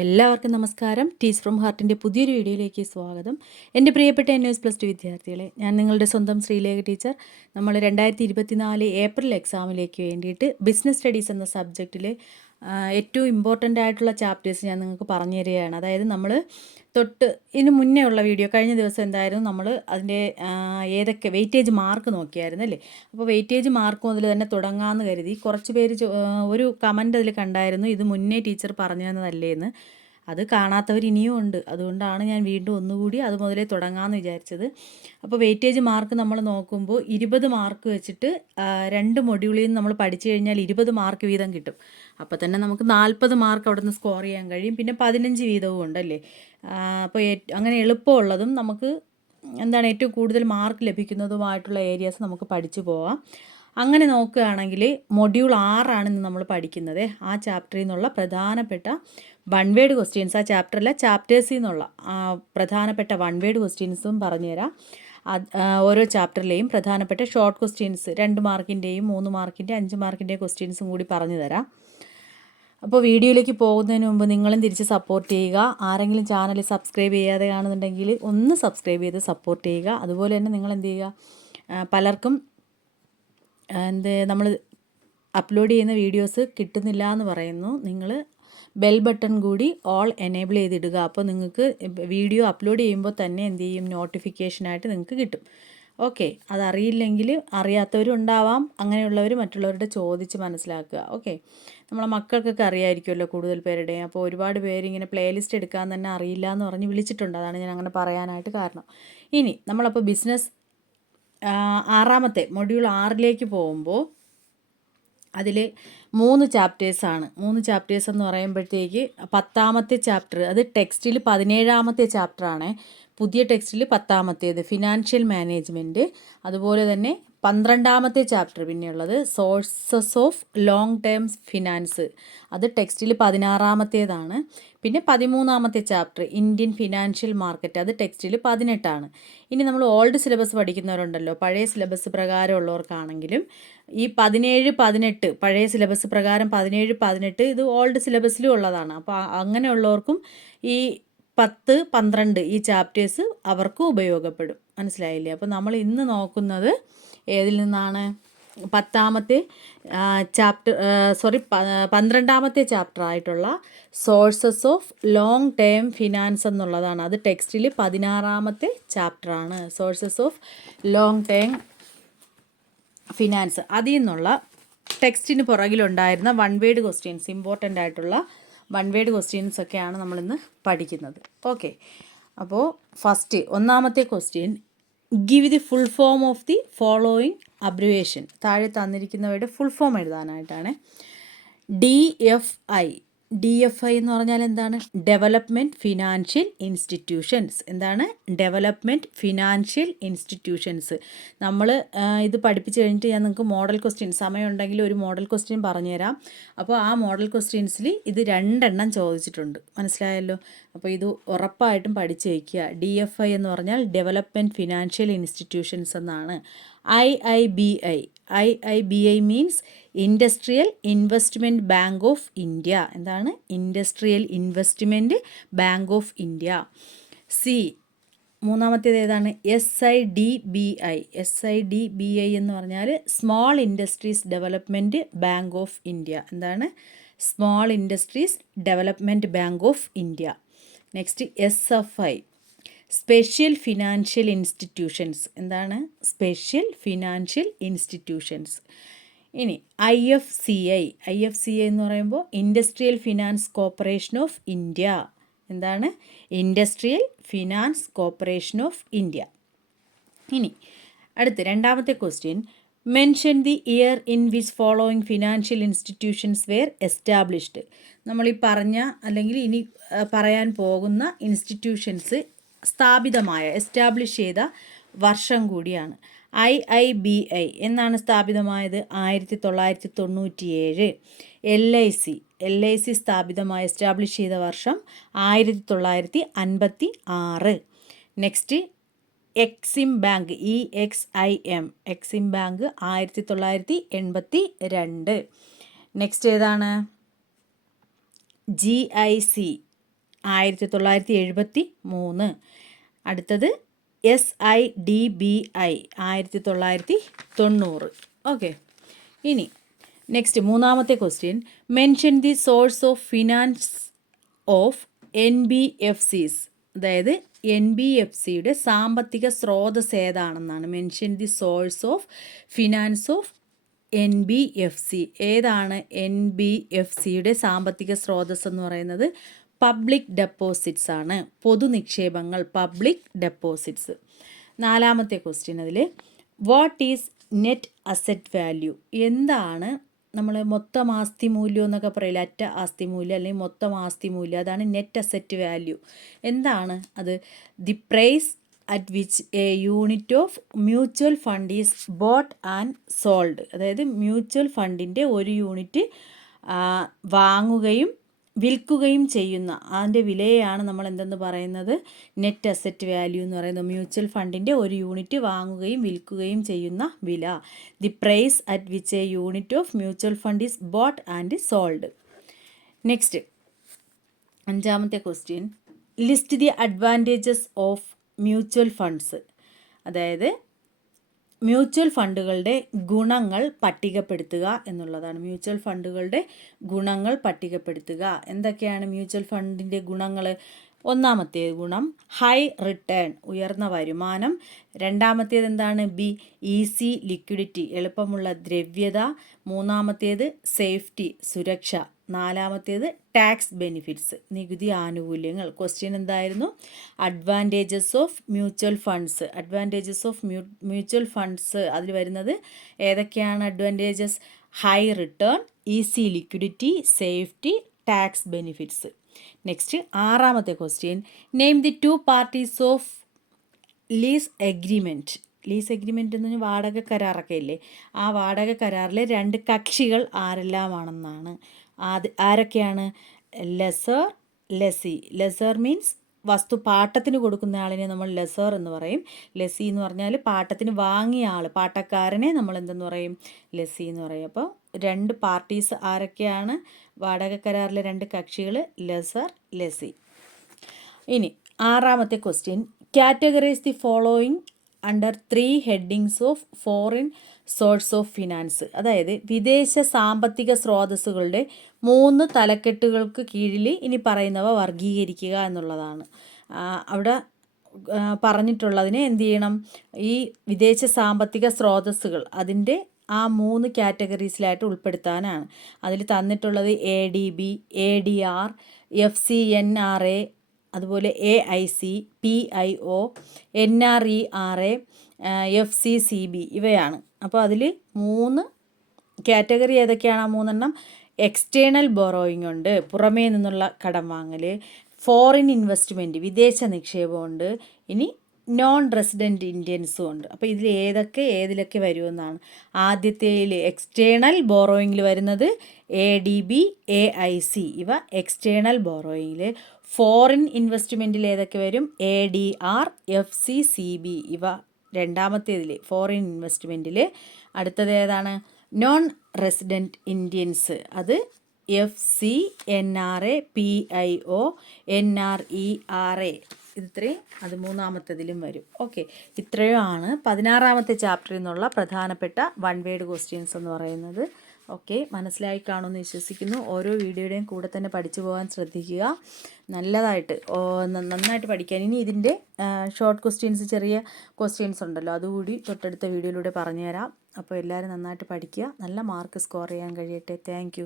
എല്ലാവർക്കും നമസ്കാരം. Teach from ഹാർട്ടിൻ്റെ പുതിയൊരു വീഡിയോയിലേക്ക് സ്വാഗതം. എൻ്റെ പ്രിയപ്പെട്ട NS+2 വിദ്യാർത്ഥികളെ, ഞാൻ നിങ്ങളുടെ സ്വന്തം ശ്രീലേഖ ടീച്ചർ. നമ്മൾ 2024 ഏപ്രിൽ എക്സാമിലേക്ക് വേണ്ടിയിട്ട് ബിസിനസ് സ്റ്റഡീസ് എന്ന സബ്ജക്റ്റിൽ ഏറ്റവും ഇമ്പോർട്ടൻ്റ് ആയിട്ടുള്ള ചാപ്റ്റേഴ്സ് ഞാൻ നിങ്ങൾക്ക് പറഞ്ഞു തരികയാണ്. അതായത് നമ്മൾ ഇതിന് മുന്നേ ഉള്ള വീഡിയോ കഴിഞ്ഞ ദിവസം എന്തായിരുന്നു, നമ്മൾ അതിൻ്റെ ഏതൊക്കെ വെയിറ്റേജ് മാർക്ക് നോക്കിയായിരുന്നു അല്ലേ. അപ്പോൾ വെയിറ്റേജ് മാർക്ക് മുതൽ തന്നെ തുടങ്ങാമെന്ന് കരുതി. കുറച്ച് പേര് ഒരു കമൻ്റ് അതിൽ കണ്ടായിരുന്നു, ഇത് മുന്നേ ടീച്ചർ പറഞ്ഞു തന്നതല്ലേ എന്ന്. അത് കാണാത്തവർ ഇനിയും ഉണ്ട്. അതുകൊണ്ടാണ് ഞാൻ വീണ്ടും ഒന്നുകൂടി അത് മുതലേ തുടങ്ങാമെന്ന് വിചാരിച്ചത്. അപ്പോൾ വെയിറ്റേജ് മാർക്ക് നമ്മൾ നോക്കുമ്പോൾ 20 മാർക്ക് വെച്ചിട്ട് 2 മൊഡ്യൂളിൽ നിന്ന് നമ്മൾ പഠിച്ചു കഴിഞ്ഞാൽ 20 മാർക്ക് വീതം കിട്ടും. അപ്പോൾ തന്നെ നമുക്ക് 40 മാർക്ക് അവിടെ നിന്ന് സ്കോർ ചെയ്യാൻ കഴിയും. പിന്നെ 15 വീതവും ഉണ്ടല്ലേ. അപ്പോൾ അങ്ങനെ എളുപ്പമുള്ളതും നമുക്ക് ഏറ്റവും കൂടുതൽ മാർക്ക് ലഭിക്കുന്നതുമായിട്ടുള്ള ഏരിയാസ് നമുക്ക് പഠിച്ചു പോവാം. അങ്ങനെ നോക്കുകയാണെങ്കിൽ മൊഡ്യൂൾ 6 ഇന്ന് നമ്മൾ പഠിക്കുന്നത്. ആ ചാപ്റ്ററിൽ നിന്നുള്ള പ്രധാനപ്പെട്ട വൺ വേഡ് ക്വസ്റ്റ്യൻസ്, ആ ചാപ്റ്ററിലെ ചാപ്റ്റേഴ്സിൽ നിന്നുള്ള പ്രധാനപ്പെട്ട വൺ വേഡ് ക്വസ്റ്റ്യൻസും പറഞ്ഞുതരാം. ഓരോ ചാപ്റ്ററിലെയും പ്രധാനപ്പെട്ട ഷോർട്ട് ക്വസ്റ്റ്യൻസ് 2 മാർക്കിൻ്റെയും 3 മാർക്കിൻ്റെ 5 മാർക്കിൻ്റെ ക്വസ്റ്റ്യൻസും കൂടി പറഞ്ഞു തരാം. അപ്പോൾ വീഡിയോയിലേക്ക് പോകുന്നതിന് മുമ്പ് നിങ്ങളും തിരിച്ച് സപ്പോർട്ട് ചെയ്യുക. ആരെങ്കിലും ചാനൽ സബ്സ്ക്രൈബ് ചെയ്യാതെ കാണുന്നുണ്ടെങ്കിൽ ഒന്ന് സബ്സ്ക്രൈബ് ചെയ്ത് സപ്പോർട്ട് ചെയ്യുക. അതുപോലെ തന്നെ നിങ്ങൾ എന്ത് ചെയ്യുക, പലർക്കും നമ്മൾ അപ്ലോഡ് ചെയ്യുന്ന വീഡിയോസ് കിട്ടുന്നില്ല എന്ന് പറയുന്നു. നിങ്ങൾ ബെൽ ബട്ടൺ കൂടി ഓൾ എനേബിൾ ചെയ്തിടുക. അപ്പോൾ നിങ്ങൾക്ക് വീഡിയോ അപ്ലോഡ് ചെയ്യുമ്പോൾ തന്നെ എന്ത് ചെയ്യും, നോട്ടിഫിക്കേഷനായിട്ട് നിങ്ങൾക്ക് കിട്ടും. ഓക്കെ, അതറിയില്ലെങ്കിൽ അറിയാത്തവരും ഉണ്ടാവാം. അങ്ങനെയുള്ളവർ മറ്റുള്ളവരുടെ ചോദിച്ച് മനസ്സിലാക്കുക. ഓക്കെ, നമ്മളെ മക്കൾക്കൊക്കെ അറിയാമായിരിക്കുമല്ലോ കൂടുതൽ പേരുടെ. അപ്പോൾ ഒരുപാട് പേര് ഇങ്ങനെ പ്ലേലിസ്റ്റ് എടുക്കാൻ തന്നെ അറിയില്ല എന്ന് പറഞ്ഞ് വിളിച്ചിട്ടുണ്ട്. അതാണ് ഞാൻ അങ്ങനെ പറയാനായിട്ട് കാരണം. ഇനി നമ്മളപ്പോൾ ബിസിനസ് 6ാമത്തെ മൊഡ്യൂൾ 6ലേക്ക് പോകുമ്പോൾ അതിൽ 3 ചാപ്റ്റേഴ്സാണ്. 3 ചാപ്റ്റേഴ്സ് എന്ന് പറയുമ്പോഴത്തേക്ക് 10ാമത്തെ ചാപ്റ്റർ, അത് ടെക്സ്റ്റിൽ 17ാമത്തെ ചാപ്റ്ററാണ്. പുതിയ ടെക്സ്റ്റിൽ 10ാമത്തേത് ഫിനാൻഷ്യൽ മാനേജ്മെൻറ്റ്. അതുപോലെ തന്നെ 12ാമത്തെ ചാപ്റ്റർ പിന്നെയുള്ളത് sources of long term finance, അത് ടെക്സ്റ്റിൽ 16ാമത്തേതാണ്. പിന്നെ 13ാമത്തെ ചാപ്റ്റർ ഇന്ത്യൻ ഫിനാൻഷ്യൽ മാർക്കറ്റ്, അത് ടെക്സ്റ്റിൽ 18ആണ്. ഇനി നമ്മൾ ഓൾഡ് സിലബസ് പഠിക്കുന്നവരുണ്ടല്ലോ, പഴയ സിലബസ് പ്രകാരമുള്ളവർക്കാണെങ്കിലും ഈ 17, 18 പഴയ സിലബസ് പ്രകാരം 17, 18 ഇത് ഓൾഡ് സിലബസിലും ഉള്ളതാണ്. അപ്പോൾ അങ്ങനെയുള്ളവർക്കും ഈ 10, 12 ഈ ചാപ്റ്റേഴ്സ് അവർക്കും ഉപയോഗപ്പെടും. മനസ്സിലായില്ലേ? അപ്പോൾ നമ്മൾ ഇന്ന് നോക്കുന്നത് ഏതിൽ നിന്നാണ്? 12ാമത്തെ ചാപ്റ്റർ ആയിട്ടുള്ള sources of long term finance എന്നുള്ളതാണ്. അത് ടെക്സ്റ്റിൽ 16ാമത്തെ ചാപ്റ്ററാണ്. Sources of long term finance. അതിൽ നിന്നുള്ള ടെക്സ്റ്റിന് പുറകിലുണ്ടായിരുന്ന വൺ വേഡ് ക്വസ്റ്റ്യൻസ്, ഇമ്പോർട്ടൻ്റ് ആയിട്ടുള്ള വൺ വേഡ് ക്വസ്റ്റ്യൻസ് ഒക്കെയാണ് നമ്മളിന്ന് പഠിക്കുന്നത്. ഓക്കെ, അപ്പോൾ ഫസ്റ്റ് 1ാമത്തെ question, give the full form of the following abbreviation. താഴെ തന്നിരിക്കുന്നവയുടെ ഫുൾ ഫോം എഴുതാനായിട്ടാണ്. DFI എന്ന് പറഞ്ഞാൽ എന്താണ്? Development financial institutions. എന്താണ്? Development financial institutions. നമ്മൾ ഇത് പഠിപ്പിച്ച് കഴിഞ്ഞിട്ട് ഞാൻ നിങ്ങൾക്ക് മോഡൽ ക്വസ്റ്റ്യൻ, സമയമുണ്ടെങ്കിൽ ഒരു മോഡൽ ക്വസ്റ്റ്യൻ പറഞ്ഞുതരാം. അപ്പോൾ ആ മോഡൽ ക്വസ്റ്റ്യൻസിൽ ഇത് 2 എണ്ണം ചോദിച്ചിട്ടുണ്ട്. മനസ്സിലായല്ലോ? അപ്പോൾ ഇത് ഉറപ്പായിട്ടും പഠിച്ച് വയ്ക്കുക. DFI എന്ന് പറഞ്ഞാൽ ഡെവലപ്മെൻറ്റ് ഫിനാൻഷ്യൽ ഇൻസ്റ്റിറ്റ്യൂഷൻസ് എന്നാണ്. IIBI means industrial investment bank of India. എന്താണ്? Industrial investment bank of India. മൂന്നാമത്തേത് ഏതാണ്? SIDBI എന്ന് പറഞ്ഞാൽ small industries development bank of India. എന്താണ്? Small industries development bank of India. Next SFI, special financial institutions. എന്താണ്? Special financial institutions. ഇനി IFCI എന്ന് പറയുമ്പോൾ industrial finance corporation of India. എന്താണ്? Industrial finance corporation of India. ഇനി അടുത്ത് 2ാമത്തെ question, mention the year in which following financial institutions were established. നമ്മളീ പറഞ്ഞ അല്ലെങ്കിൽ ഇനി പറയാൻ പോകുന്ന ഇൻസ്റ്റിറ്റ്യൂഷൻസ് സ്ഥാപിതമായ, എസ്റ്റാബ്ലിഷ് ചെയ്ത വർഷം കൂടിയാണ്. IIBI എന്നാണ് സ്ഥാപിതമായത്? 1997. LIC സ്ഥാപിതമായ, എസ്റ്റാബ്ലിഷ് ചെയ്ത വർഷം 1956. Next EXIM bank, EXIM bank 1982. Next ഏതാണ്? GIC, 1973. അടുത്തത് SIDBI 1990. ഓക്കെ. ഇനി നെക്സ്റ്റ് മൂന്നാമത്തെ question, mention the source of finance of NBFCs. അതായത് NBFCയുടെ സാമ്പത്തിക സ്രോതസ് ഏതാണെന്നാണ്. Mention the source of finance of NBFC. ഏതാണ് NBFCയുടെ സാമ്പത്തിക സ്രോതസ് എന്ന് പറയുന്നത്? പബ്ലിക് ഡെപ്പോസിറ്റ്സ് ആണ്. പൊതുനിക്ഷേപങ്ങൾ, പബ്ലിക് ഡെപ്പോസിറ്റ്സ്. നാലാമത്തെ ക്വസ്റ്റ്യൻ അതിൽ, what is net asset value? എന്താണ് നമ്മൾ മൊത്തം ആസ്തി മൂല്യം എന്നൊക്കെ പറയില്ല, അറ്റ ആസ്തി മൂല്യം അല്ലെങ്കിൽ മൊത്തം ആസ്തി മൂല്യം, അതാണ് നെറ്റ് അസറ്റ് വാല്യൂ. എന്താണ് അത്? The price at which a unit of mutual fund is bought and sold. അതായത് മ്യൂച്വൽ ഫണ്ടിൻ്റെ ഒരു യൂണിറ്റ് വാങ്ങുകയും വിൽക്കുകയും ചെയ്യുന്ന അതിൻ്റെ വിലയാണ് നമ്മൾ എന്തെന്ന് പറയുന്നത്? നെറ്റ് അസറ്റ് വാല്യൂ എന്ന് പറയുന്നത്. മ്യൂച്വൽ ഫണ്ടിൻ്റെ ഒരു യൂണിറ്റ് വാങ്ങുകയും വിൽക്കുകയും ചെയ്യുന്ന വില. The price at which a unit of mutual fund is bought and sold. Next അഞ്ചാമത്തെ question, list the advantages of mutual funds. അതായത് മ്യൂച്വൽ ഫണ്ടുകളുടെ ഗുണങ്ങൾ പട്ടികപ്പെടുത്തുക എന്നുള്ളതാണ്. മ്യൂച്വൽ ഫണ്ടുകളുടെ ഗുണങ്ങൾ പട്ടികപ്പെടുത്തുക. എന്തൊക്കെയാണ് മ്യൂച്വൽ ഫണ്ടിൻ്റെ ഗുണങ്ങൾ? ഒന്നാമത്തേത് ഗുണം ഹൈ റിട്ടേൺ, ഉയർന്ന വരുമാനം. രണ്ടാമത്തേത് എന്താണ്? ഈസി ലിക്വിഡിറ്റി, എളുപ്പമുള്ള ദ്രവ്യത. മൂന്നാമത്തേത് സേഫ്റ്റി, സുരക്ഷ. നാലാമത്തേത് ടാക്സ് ബെനിഫിറ്റ്സ്, നികുതി ആനുകൂല്യങ്ങൾ. ക്വസ്റ്റ്യൻ എന്തായിരുന്നു? Advantages of mutual funds. Advantages of mutual funds അതിൽ വരുന്നത് ഏതൊക്കെയാണ് advantages? High return, easy liquidity, safety, tax benefits. Next ആറാമത്തെ question, name the two parties of lease agreement. Lease agreement എന്ന് പറഞ്ഞാൽ വാടക കരാറൊക്കെ ഇല്ലേ, ആ വാടക കരാറിലെ രണ്ട് കക്ഷികൾ ആരെല്ലാമാണെന്നാണ്. ആരൊക്കെയാണ്? Lesser, lessee. ലെസർ മീൻസ് വസ്തു പാട്ടത്തിന് കൊടുക്കുന്ന ആളിനെ നമ്മൾ ലെസർ എന്ന് പറയും. ലെസി എന്ന് പറഞ്ഞാൽ പാട്ടത്തിന് വാങ്ങിയ ആൾ, പാട്ടക്കാരനെ നമ്മൾ എന്തെന്ന് പറയും? ലെസി എന്ന് പറയും. അപ്പോൾ രണ്ട് പാർട്ടീസ് ആരൊക്കെയാണ്? വാടക കരാറിലെ രണ്ട് കക്ഷികൾ ലെസർ, ലെസി. ഇനി ആറാമത്തെ question, categorise the following under 3 headings of foreign source of finance. അതായത് വിദേശ സാമ്പത്തിക സ്രോതസ്സുകളുടെ 3 തലക്കെട്ടുകൾക്ക് കീഴിൽ ഇനി പറയുന്നവ വർഗീകരിക്കുക എന്നുള്ളതാണ്. അവിടെ പറഞ്ഞിട്ടുള്ളതിനെ എന്ത് ചെയ്യണം? ഈ വിദേശ സാമ്പത്തിക സ്രോതസ്സുകൾ അതിൻ്റെ ആ 3 കാറ്റഗറീസിലായിട്ട് ഉൾപ്പെടുത്താനാണ്. അതിൽ തന്നിട്ടുള്ളത് ADB, ADR, FCNRA, അതുപോലെ AIC, PIO, NRERA, FCCB ഇവയാണ്. അപ്പോൾ അതിൽ 3 കാറ്റഗറി ഏതൊക്കെയാണ്? ആ 3 എക്സ്റ്റേണൽ ബോറോയിങ് ഉണ്ട്, പുറമേ നിന്നുള്ള കടം വാങ്ങൽ. ഫോറിൻ ഇൻവെസ്റ്റ്മെൻറ്റ്, വിദേശ നിക്ഷേപമുണ്ട്. ഇനി നോൺ റെസിഡൻറ്റ് ഇന്ത്യൻസും ഉണ്ട്. അപ്പോൾ ഇതിൽ ഏതിലൊക്കെ വരുമെന്നാണ്. ആദ്യത്തേതിൽ എക്സ്റ്റേണൽ ബോറോയിങ്ങിൽ വരുന്നത് ADB, AIC ഇവ എക്സ്റ്റേണൽ ബോറോയിങ്ങിൽ. ഫോറിൻ ഇൻവെസ്റ്റ്മെൻറ്റിൽ ഏതൊക്കെ വരും? ADR, FCCB ഇവ രണ്ടാമത്തേതിൽ ഫോറിൻ ഇൻവെസ്റ്റ്മെൻറ്റിൽ. അടുത്തത് ഏതാണ്? നോൺ റെസിഡൻറ്റ് ഇന്ത്യൻസ്, അത് FCNRA, PIO, NRERA ഇത്രയും അത് മൂന്നാമത്തേതിലും വരും. ഓക്കെ, ഇത്രയുമാണ് 16ാമത്തെ ചാപ്റ്ററിൽ നിന്നുള്ള പ്രധാനപ്പെട്ട 1 വേർഡ് ക്വസ്റ്റ്യൻസ് എന്ന് പറയുന്നത്. ഓക്കെ, മനസ്സിലായി കാണുമെന്ന് വിശ്വസിക്കുന്നു. ഓരോ വീഡിയോയുടെയും കൂടെ തന്നെ പഠിച്ചു പോകാൻ ശ്രദ്ധിക്കുക. നല്ലതായിട്ട് നന്നായിട്ട് പഠിക്കാൻ. ഇനി ഇതിൻ്റെ ഷോർട്ട് ക്വസ്റ്റ്യൻസ്, ചെറിയ ക്വസ്റ്റ്യൻസ് ഉണ്ടല്ലോ, അതുകൂടി തൊട്ടടുത്ത വീഡിയോയിലൂടെ പറഞ്ഞുതരാം. അപ്പോൾ എല്ലാവരും നന്നായിട്ട് പഠിക്കുക, നല്ല മാർക്ക് സ്കോർ ചെയ്യാൻ കഴിയട്ടെ. താങ്ക്